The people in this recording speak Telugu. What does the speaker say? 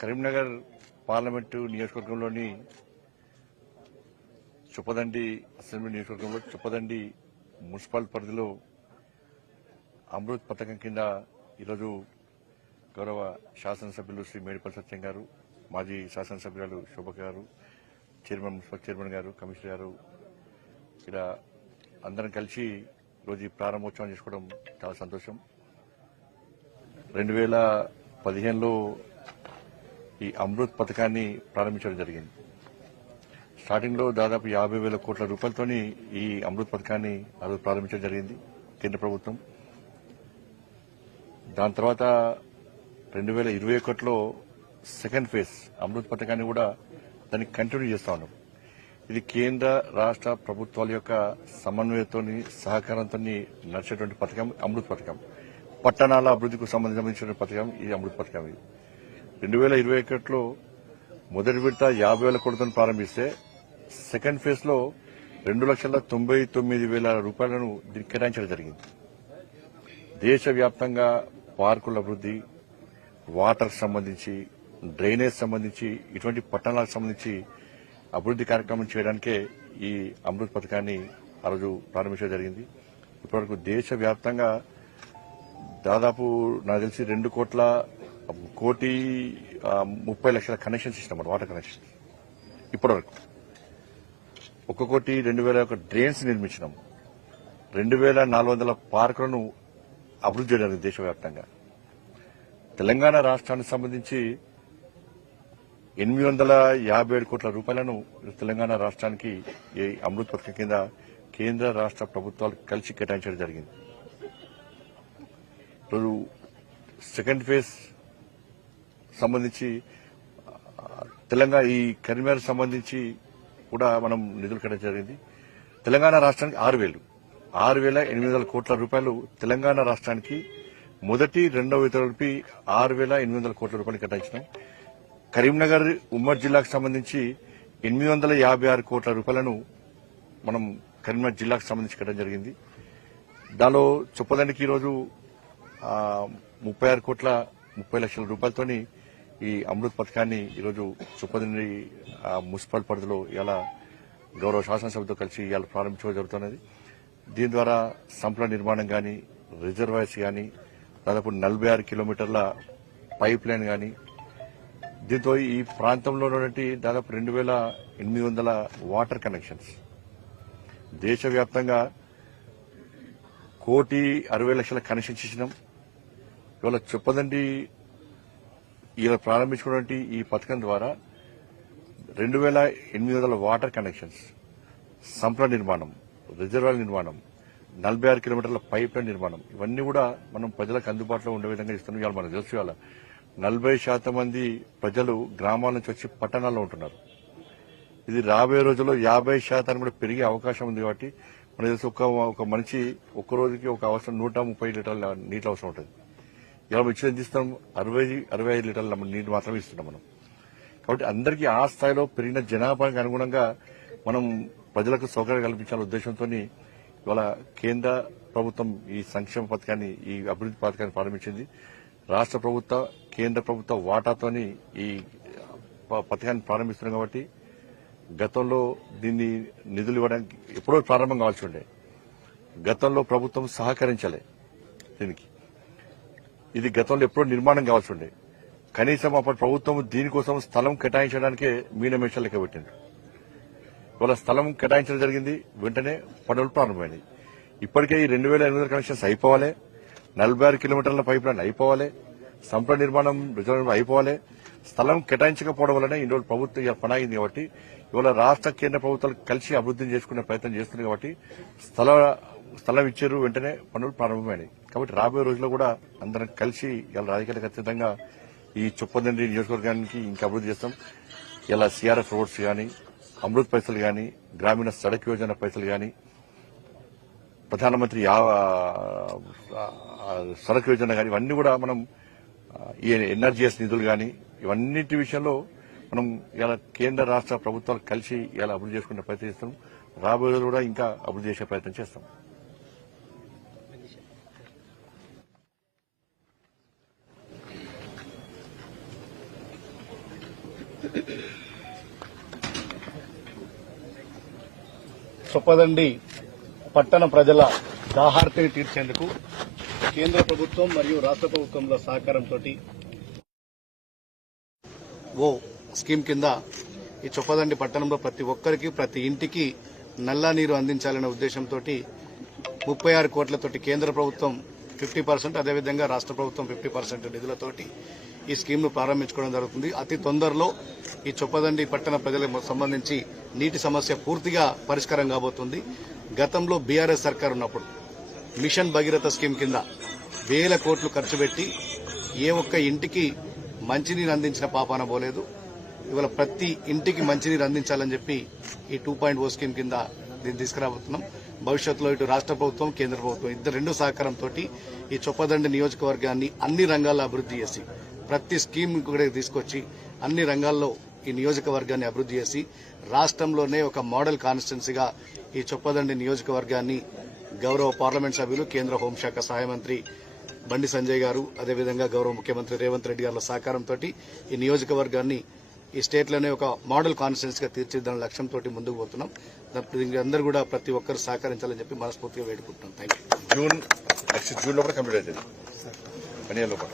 కరీంనగర్ పార్లమెంటు నియోజకవర్గంలోని చుప్పదండి అసెంబ్లీ నియోజకవర్గంలో చుప్పదండి మున్సిపల్ పరిధిలో అమృత్ పథకం కింద ఈరోజు గౌరవ శాసనసభ్యులు శ్రీ మేడిపల్లి సత్యం గారు మాజీ శాసనసభ్యురాలు శుభ గారు చైర్మన్ మున్సిపల్ చైర్మన్ గారు కమిషనర్ గారు ఇక్కడ అందరం కలిసి ఈరోజు ప్రారంభోత్సవం చేసుకోవడం చాలా సంతోషం. రెండు వేల పదిహేనులో ఈ అమృత్ పథకాన్ని ప్రారంభించడం జరిగింది. స్టార్టింగ్లో దాదాపు యాభై వేల కోట్ల రూపాయలతోని ఈ అమృత్ పథకాన్ని ఆ ప్రారంభించడం జరిగింది కేంద్ర ప్రభుత్వం. దాని తర్వాత రెండు వేల ఇరవై ఒకటిలో సెకండ్ ఫేజ్ అమృత్ పథకాన్ని కూడా దాన్ని కంటిన్యూ చేస్తా ఉన్నాం. ఇది కేంద్ర రాష్ట్ర ప్రభుత్వాల యొక్క సమన్వయంతో సహకారంతో నడిచేటువంటి పథకం అమృత్ పథకం. పట్టణాల అభివృద్ధికి సంబంధించిన పథకం ఈ అమృత్ పథకం ఇది. రెండు వేల ఇరవై ఒకటిలో మొదటి విడత యాభై వేల కోట్లతో ప్రారంభిస్తే సెకండ్ ఫేజ్లో రెండు లక్షల తొంభై తొమ్మిది వేల రూపాయలను దీనికి కేటాయించడం జరిగింది. దేశవ్యాప్తంగా పార్కుల అభివృద్ధి వాటర్ సంబంధించి డ్రైనేజ్ సంబంధించి ఇటువంటి పట్టణాలకు సంబంధించి అభివృద్ధి కార్యక్రమం చేయడానికే ఈ అమృత్ పథకాన్ని ఆ రోజు ప్రారంభించడం జరిగింది. ఇప్పటివరకు దేశవ్యాప్తంగా దాదాపు నాకు తెలిసి రెండు కోట్ల కోటి ముప్పై లక్షల కనెక్షన్స్ ఇచ్చినాం వాటర్ కనెక్షన్ ఇప్పటివరకు. ఒక కోటి రెండు వేల ఒక డ్రైన్స్ నిర్మించినాం. రెండు వేల నాలుగు వందల పార్కులను అభివృద్ధి చేయడం దేశవ్యాప్తంగా. తెలంగాణ రాష్ట్రానికి సంబంధించి ఎనిమిది వందల యాభై ఏడు కోట్ల రూపాయలను తెలంగాణ రాష్ట్రానికి ఈ అమృత్ పథకం కింద కేంద్ర రాష్ట్ర ప్రభుత్వాలు కలిసి కేటాయించడం జరిగింది. ఇప్పుడు సెకండ్ ఫేజ్ సంబంధించి తెలంగాణ ఈ కరీంనగర్ సంబంధించి కూడా మనం నిధులు కట్టడం జరిగింది. తెలంగాణ రాష్ట్రానికి ఆరు వేలు. ఆరు వేల ఎనిమిది వందల కోట్ల రూపాయలు తెలంగాణ రాష్ట్రానికి మొదటి రెండవ విడత ఆరు వేల ఎనిమిది వందల కోట్ల రూపాయలు కేటాయించినాం. కరీంనగర్ ఉమ్మడి జిల్లాకు సంబంధించి ఎనిమిది వందల యాభై ఆరు కోట్ల రూపాయలను మనం కరీంనగర్ జిల్లాకు సంబంధించి కట్టడం జరిగింది. దానిలో చొప్పదండికి ఈరోజు ముప్పై ఆరు కోట్ల ముప్పై లక్షల రూపాయలతోని ఈ అమృత్ పథకాన్ని ఈరోజు చొప్పదండి ఆ, మున్సిపల్ పరిధిలో ఇలా గౌరవ శాసనసభతో కలిసి ఇవాళ ప్రారంభించడం జరుగుతున్నది. దీని ద్వారా సంపల నిర్మాణం కానీ రిజర్వాయర్స్ కానీ దాదాపు నలభై ఆరు కిలోమీటర్ల పైప్ లైన్ కానీ దీంతో ఈ ప్రాంతంలో ఉన్నటువంటి దాదాపు రెండు వేల ఎనిమిది వందల వాటర్ కనెక్షన్స్. దేశవ్యాప్తంగా కోటి అరవై లక్షల కనెక్షన్స్ ఇచ్చినాం ఇవాళ చెప్పదండి ఇలా ప్రారంభించుకున్నటువంటి ఈ పథకం ద్వారా రెండు వేల ఎనిమిది వందల వాటర్ కనెక్షన్స్ సంప్ల నిర్మాణం రిజర్వాయర్ నిర్మాణం నలభై ఆరు కిలోమీటర్ల పైప్ లైన్ నిర్మాణం ఇవన్నీ కూడా మనం ప్రజలకు అందుబాటులో ఉండే విధంగా ఇస్తున్నాం. ఇవాళ మనకు తెలుసు ఇవాళ నలభై శాతం మంది ప్రజలు గ్రామాల నుంచి వచ్చి పట్టణాల్లో ఉంటున్నారు. ఇది రాబోయే రోజుల్లో యాభై శాతానికి కూడా పెరిగే అవకాశం ఉంది కాబట్టి మనకు తెలుసు ఒక ఒక మనిషి ఒక్క రోజుకి ఒక అవసరం నూట ముప్పై లీటర్ల నీటి అవసరం ఉంటుంది. ఇరవై మనం ఇచ్చిన ఇస్తాం అరవై అరవై ఐదు లీటర్ల నీరు మాత్రమే ఇస్తున్నాం మనం. కాబట్టి అందరికీ ఆ స్థాయిలో పెరిగిన జనాభాకి అనుగుణంగా మనం ప్రజలకు సౌకర్యం కల్పించాలనే ఉద్దేశంతో ఇవాళ కేంద్ర ప్రభుత్వం ఈ సంక్షేమ పథకాన్ని ఈ అభివృద్ధి పథకాన్ని ప్రారంభించింది. రాష్ట్ర ప్రభుత్వ కేంద్ర ప్రభుత్వ వాటాతోని ఈ ప- పథకాన్ని ప్రారంభిస్తున్నాం కాబట్టి గతంలో దీన్ని నిధులు ఇవ్వడానికి ఎప్పుడో ప్రారంభం కావాల్సి ఉండే. గతంలో ప్రభుత్వం సహకరించలే దీనికి. ఇది గతంలో ఎప్పుడో నిర్మాణం కావాల్సి ఉండే. కనీసం అప్పటి ప్రభుత్వం దీనికోసం స్థలం కేటాయించడానికే మీనమేషాలు లెక్క పెట్టింది ఇవాళ స్థలం కేటాయించడం జరిగింది వెంటనే పనులు ప్రారంభమైనాయి. ఇప్పటికే ఈ రెండు వేల ఎనిమిది కనెక్షన్స్ అయిపోవాలి నలభై ఆరు కిలోమీటర్ల పైప్ లైన్ అయిపోవాలి సంపద నిర్మాణం రిజర్వ్ అయిపోవాలి. స్థలం కేటాయించకపోవడం వల్లనే ఇన్ని రోజులు ప్రభుత్వం పని అయింది కాబట్టి ఇవాళ రాష్ట్ర కేంద్ర ప్రభుత్వాలు కలిసి అభివృద్ధిని చేసుకునే ప్రయత్నం చేస్తుంది కాబట్టి స్థల స్థలం ఇచ్చారు వెంటనే పనులు ప్రారంభమైనాయి. కాబట్టి రాబోయే రోజుల్లో కూడా అందరం కలిసి ఇలా రాజకీయాలకు ఖచ్చితంగా ఈ చొప్పదండి నియోజకవర్గానికి ఇంకా అభివృద్ధి చేస్తాం. ఇలా సిఆర్ఎఫ్ రోడ్స్ కానీ అమృత్ పైసలు కానీ గ్రామీణ సడక్ యోజన పైసలు కానీ ప్రధానమంత్రి సడక్ యోజన కానీ ఇవన్నీ కూడా మనం ఈ ఎన్ఆర్జీఎస్ నిధులు కానీ ఇవన్నిటి విషయంలో మనం ఇలా కేంద్ర రాష్ట్ర ప్రభుత్వాలు కలిసి ఇలా అభివృద్ధి చేసుకునే ప్రయత్నం చేస్తాం రాబోయే రోజులు కూడా ఇంకా అభివృద్ధి చేసే ప్రయత్నం చేస్తాం. చొప్పదండి పట్టణ ప్రజల దాహార్తిని తీర్చేందుకు కేంద్ర ప్రభుత్వం మరియు రాష్ట్ర ప్రభుత్వంలో సహకారంతో ఓ స్కీమ్ కింద ఈ చొప్పదండి పట్టణంలో ప్రతి ఒక్కరికి ప్రతి ఇంటికి నల్లా నీరు అందించాలనే ఉద్దేశంతో ముప్పై ఆరు కోట్లతోటి కేంద్ర ప్రభుత్వం ఫిఫ్టీ పర్సెంట్ అదేవిధంగా రాష్ట్ర ప్రభుత్వం ఫిఫ్టీ పర్సెంట్ నిధులతోటి ఈ స్కీమ్ను ప్రారంభించుకోవడం జరుగుతుంది. అతి తొందరలో ఈ చొప్పదండి పట్టణ ప్రజలకు సంబంధించి నీటి సమస్య పూర్తిగా పరిష్కారం కాబోతుంది. గతంలో బీఆర్ఎస్ సర్కార్ ఉన్నప్పుడు మిషన్ భగీరథ స్కీమ్ కింద వేల కోట్లు ఖర్చు పెట్టి ఏ ఒక్క ఇంటికి మంచినీరు అందించిన పాపాన పోలేదు. ఇవాళ ప్రతి ఇంటికి మంచినీరు అందించాలని చెప్పి ఈ టూ పాయింట్ ఓ స్కీమ్ కింద దీన్ని తీసుకురాబోతున్నాం. భవిష్యత్తులో ఇటు రాష్ట్ర ప్రభుత్వం కేంద్ర ప్రభుత్వం ఇద్దరు రెండు సహకారంతో ఈ చొప్పదండి నియోజకవర్గాన్ని అన్ని రంగాల్లో అభివృద్ధి చేసి ప్రతి స్కీమ్ కూడా తీసుకొచ్చి అన్ని రంగాల్లో ఈ నియోజకవర్గాన్ని అభివృద్ధి చేసి రాష్ట్రంలోనే ఒక మోడల్ కాన్స్టిట్యున్సీగా ఈ చొప్పదండి నియోజకవర్గాన్ని గౌరవ పార్లమెంట్ సభ్యులు కేంద్ర హోంశాఖ సహాయ మంత్రి బండి సంజయ్ గారు అదేవిధంగా గౌరవ ముఖ్యమంత్రి రేవంత్ రెడ్డి గారి సహకారంతో ఈ నియోజకవర్గాన్ని ఈ స్టేట్లోనే ఒక మోడల్ కాన్స్టిట్యున్సీగా తీర్చిదిద్దడం లక్ష్యంతో ముందుకు పోతున్నాం. దీనికి అందరూ కూడా ప్రతి ఒక్కరు సహకరించాలని చెప్పి మనస్ఫూర్తిగా వేడుకుంటున్నాం. Thank you June next June లోపల కంప్లీట్ అవుతుంది. లోపల.